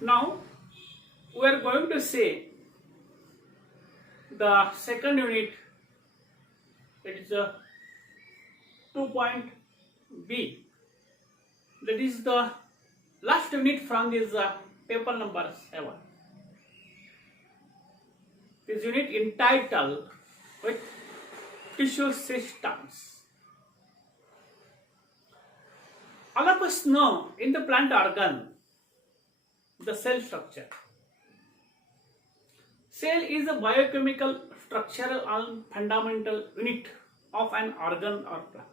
Now we are going to say the second unit, that is the 2.B. That is the last unit from this paper number 7. This unit entitled with tissue systems. All of us know in the plant organ the cell structure. Cell is a biochemical, structural and fundamental unit of an organ or plant.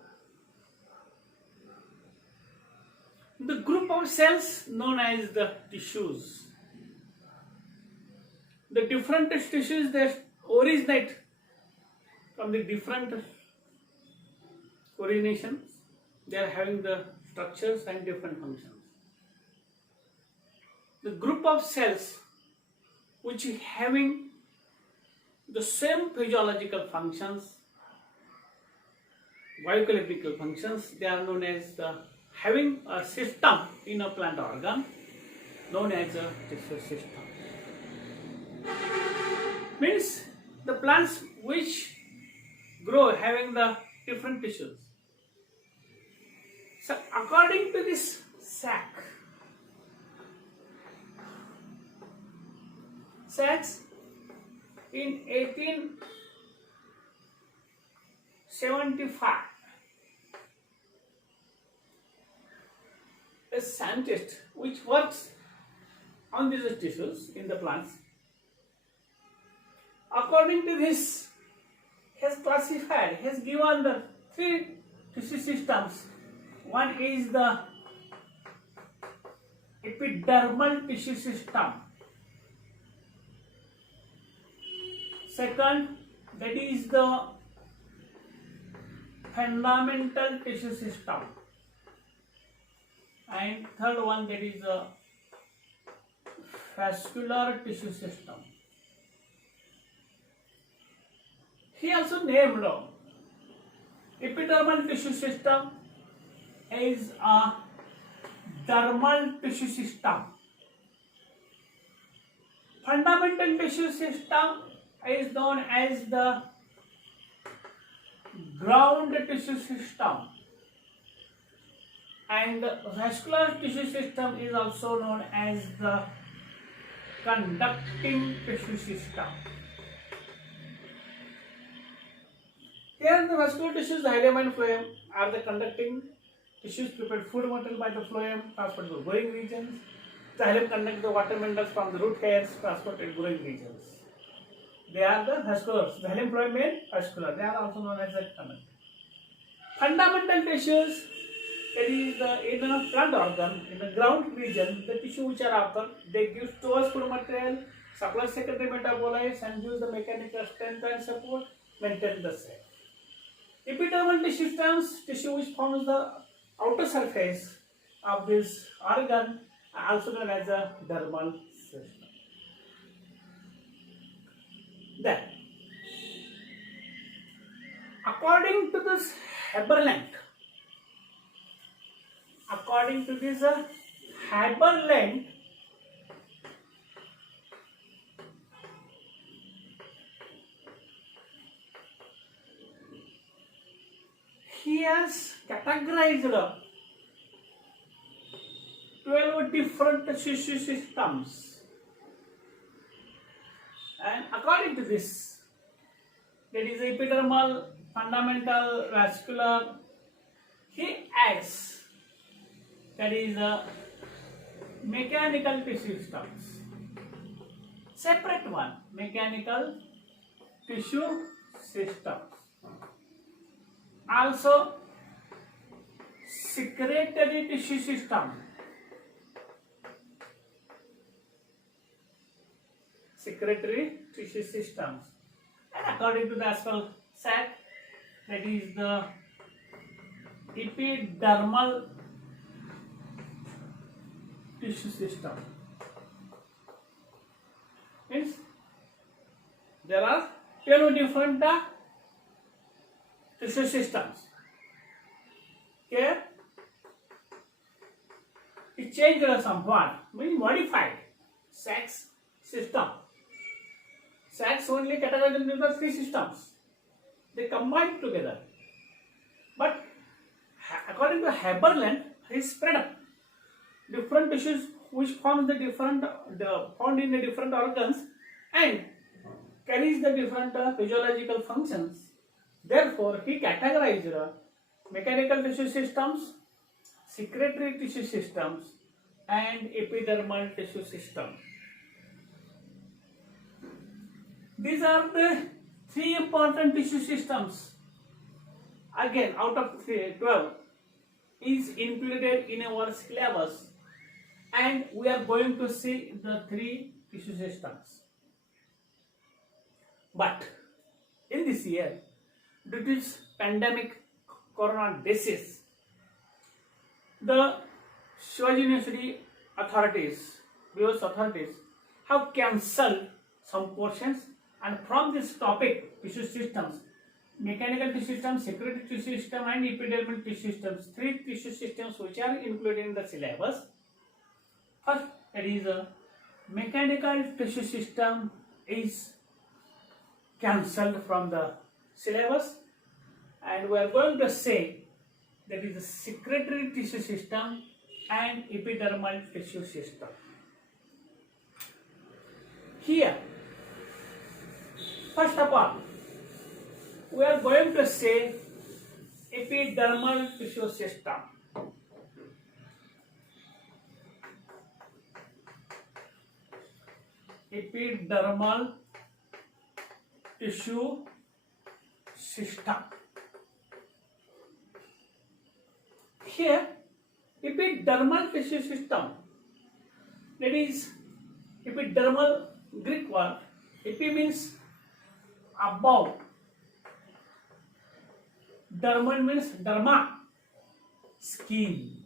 The group of cells known as the tissues. The different tissues that originate from the different originations. They are having the structures and different functions. The group of cells which having the same physiological functions, biochemical functions, they are known as the having a system in a plant organ known as a tissue system. Means the plants which grow having the different tissues. So according to this Sachs in 1875, a scientist which works on these tissues in the plants, according to this, has classified, has given the three tissue systems. One is the epidermal tissue system. Second, that is the fundamental tissue system. And third one, that is the vascular tissue system. He also named epidermal tissue system is a dermal tissue system. Fundamental tissue system is known as the ground tissue system, and the vascular tissue system is also known as the conducting tissue system. Here the vascular tissues, xylem and phloem, are the conducting tissues prepared food material by the phloem, transported to growing regions. The xylem conducts the water minerals from the root hairs, transported to growing regions. They are the vasculars. The xylem, phloem and vascular. They are also known as the conducting. Fundamental tissues, it is in a plant organ, in the ground region, the tissue which are occur, they give to us food material, supply secondary metabolites and use the mechanical strength and support, maintain the cell. Epidermal tissue systems, tissue which forms the outer surface of this organ, are also known as a dermal system. Then, according to this Haber length, he has categorized 12 different tissue systems, and according to this, that is epidermal, fundamental, vascular, he adds, that is mechanical tissue systems. Separate one, mechanical tissue systems. Also, secretory tissue system. Secretory tissue systems. And according to the Aspel Sachs, that is the epidermal tissue system. Means there are 12 different tissue systems. Here it changed somewhat, means modified Sachs system. Sachs only categorized into the three systems. They combined together. But according to Haberland, he spread up different tissues which forms found in the different organs and carries the different physiological functions. Therefore, he categorized mechanical tissue systems, secretory tissue systems, and epidermal tissue system. These are the three important tissue systems. Again, out of 12 is included in our syllabus, and we are going to see the three tissue systems. But in this year, due to this pandemic corona disease, the Shivaji University authorities, US authorities, have cancelled some portions, and from this topic, tissue systems, mechanical tissue systems, secretory tissue system, and epidermal tissue systems, three tissue systems which are included in the syllabus. First, that is a mechanical tissue system is cancelled from the syllabus, and we are going to say that is the secretory tissue system and epidermal tissue system. Here, first of all, we are going to say epidermal tissue system. Epidermal tissue system. Here, epidermal tissue system, that is epidermal Greek word. Epi means above, dermal means derma, skin.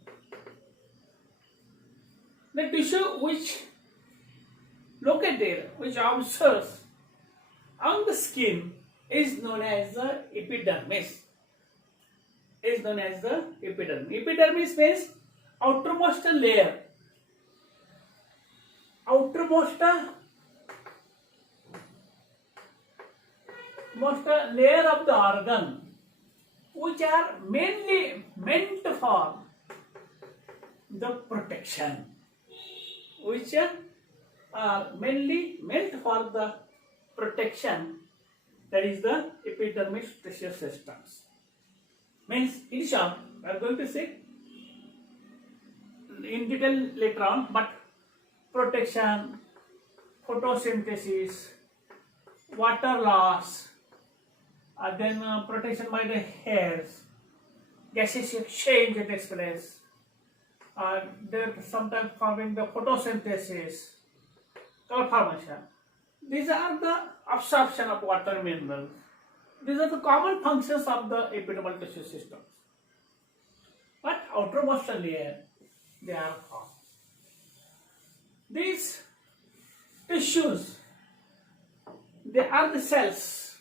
The tissue which located, which observes on the skin is known as the epidermis. Is known as the epidermis. Epidermis means outermost layer. Outermost layer of the organ, which are mainly meant for the protection, which are mainly meant for the protection, that is the epidermis tissue systems. Means in short, we are going to see in detail later on, but protection, photosynthesis, water loss, then protection by the hairs, gaseous exchange that takes place, then sometimes forming the photosynthesis, color formation. These are the absorption of water minerals. These are the common functions of the epidermal tissue systems. But outermost layer, they are formed. These tissues, they are the cells.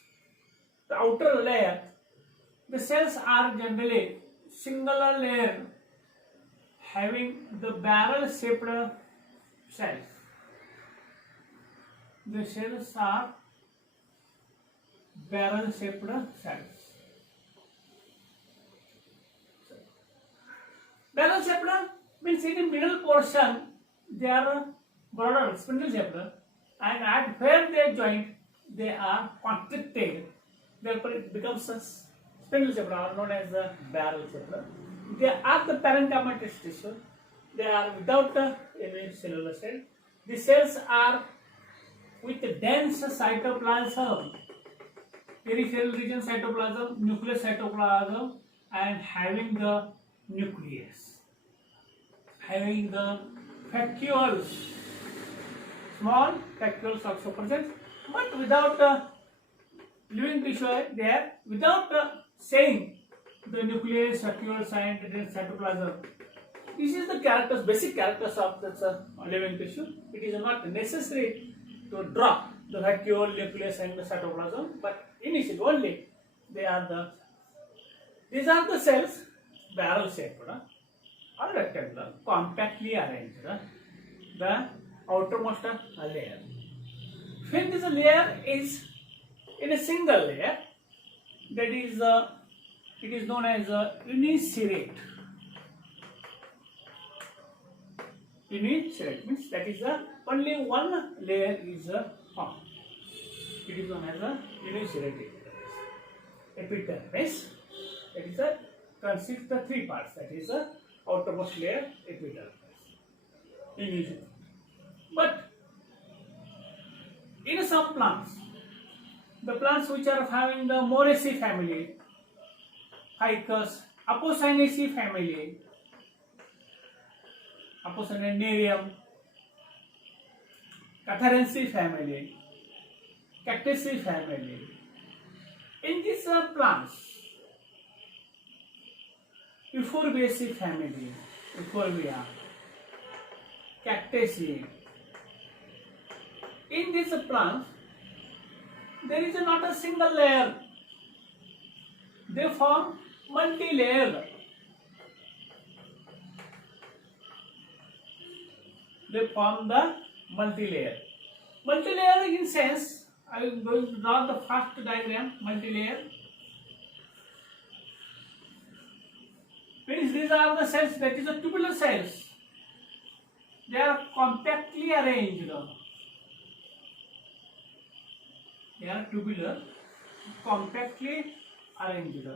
The outer layer, the cells are generally singular layer having the barrel-shaped cells. The cells are barrel-shaped cells. Barrel-shaped means in the middle portion they are broader, spindle-shaped, and at where they join, they are constricted. Therefore, it becomes a spindle-shaped or known as the barrel-shaped. They are the parenchymatous tissue. They are without any cellular cell. The cells are with dense cytoplasm, peripheral region cytoplasm, nucleus cytoplasm, and having the nucleus, having the vacuoles, small vacuoles also present, but without living tissue there, without saying the nucleus, vacuoles, and cytoplasm. This is the characters, basic characters of the living tissue. It is not necessary to draw the vacuole, nucleus, and the cytoplasm, but initially only these are the cells, barrel shaped or rectangular, compactly arranged. The outermost layer. When this layer is in a single layer, that is it is known as unicerate. Unicerate means that is only one layer is formed. It is known as a unicerate epidermis. That is consists the three parts. That is the outermost layer, epidermis. Unicerate. But in some plants, the plants which are having the Moraceae family, Ficus, Apocynaceae family, Apocynaceae, Catharensis family, Cactaceae family. In these plants, Euphorbiaceae family, Euphorbia, Cactaceae. In these plants, there is not a single layer. They form multi-layered. They form the multi-layer. Multi-layer in sense, I am going to draw the first diagram, multi-layer. Means these are the cells, that is the tubular cells. They are compactly arranged. They are tubular, compactly arranged.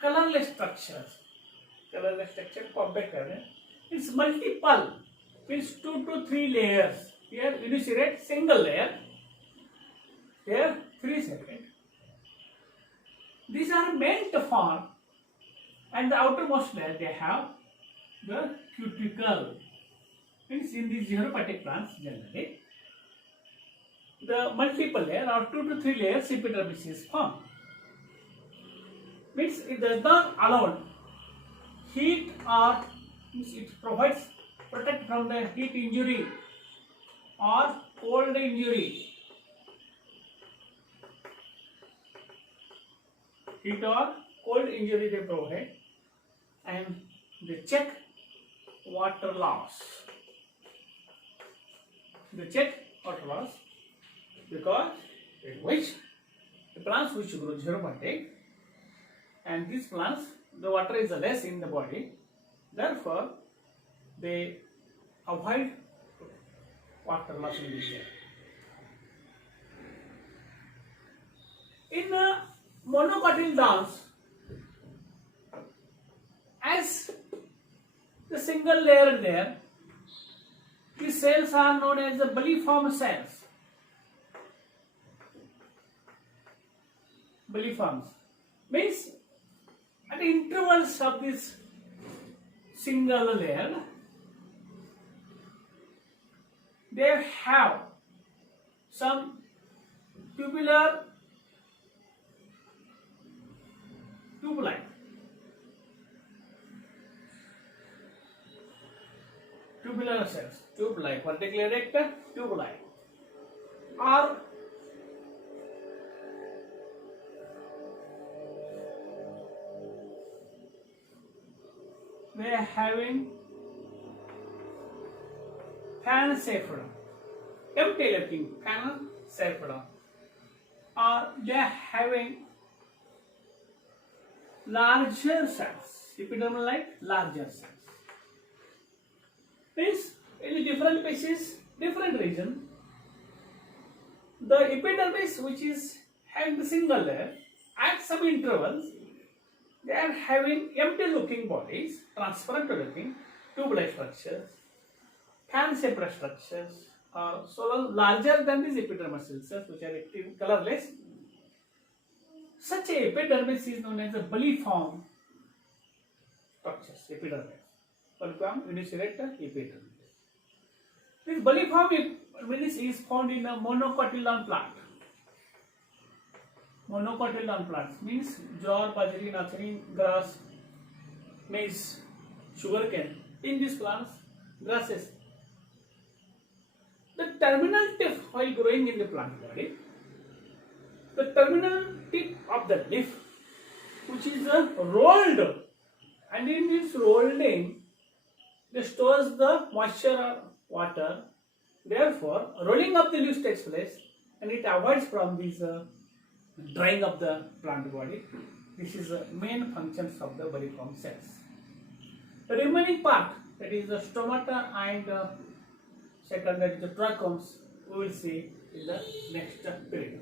Colorless structures. Colorless structure, compact arranged. It's multiple. Means 2 to 3 layers. Here unicerate, single layer. Here 3 separate. These are meant to form, and the outermost layer they have the cuticle. Means in these xerophatic plants generally, the multiple layer or 2 to 3 layers epidermis is formed. Means it does not allow heat or means it provides protect from the heat injury or cold injury. Heat or cold injury they provide, and they check water loss. They check water loss because in which the plants which grow xerophatic, and these plants the water is less in the body, therefore they avoid water loss in this area. In monocotyledons, as the single layer there, these cells are known as the bulliform cells. Bulliforms means at intervals of this single layer, they have some tubuli, tubular cells, tubuli, particularly recta tubuli, or they are having fan-shaped, empty-looking fan-shaped, or they are having larger cells, epidermal like larger cells. Means in different species, different region, the epidermis which is having the single layer, at some intervals, they are having empty-looking bodies, transparent-looking tube-like structures, fan-shaped structures, or so larger than these epidermal cells, which are active, colorless. Such a epidermis is known as a bulliform structures, epidermis. Bulliform unicerate epidermis. This bulliform epidermis is found in a monocotyledon plant. Monocotyledon plants means jowar, bajri, natsari, grass, maize, sugarcane. In these plants, grasses. The terminal tip while growing in the plant body, the terminal tip of the leaf, which is rolled, and in this rolling, they stores the moisture water. Therefore, rolling of the leaves takes place and it avoids from this drying of the plant body. This is the main functions of the vermiform cells. The remaining part, that is the stomata and second, that is the trichomes, we will see in the next period.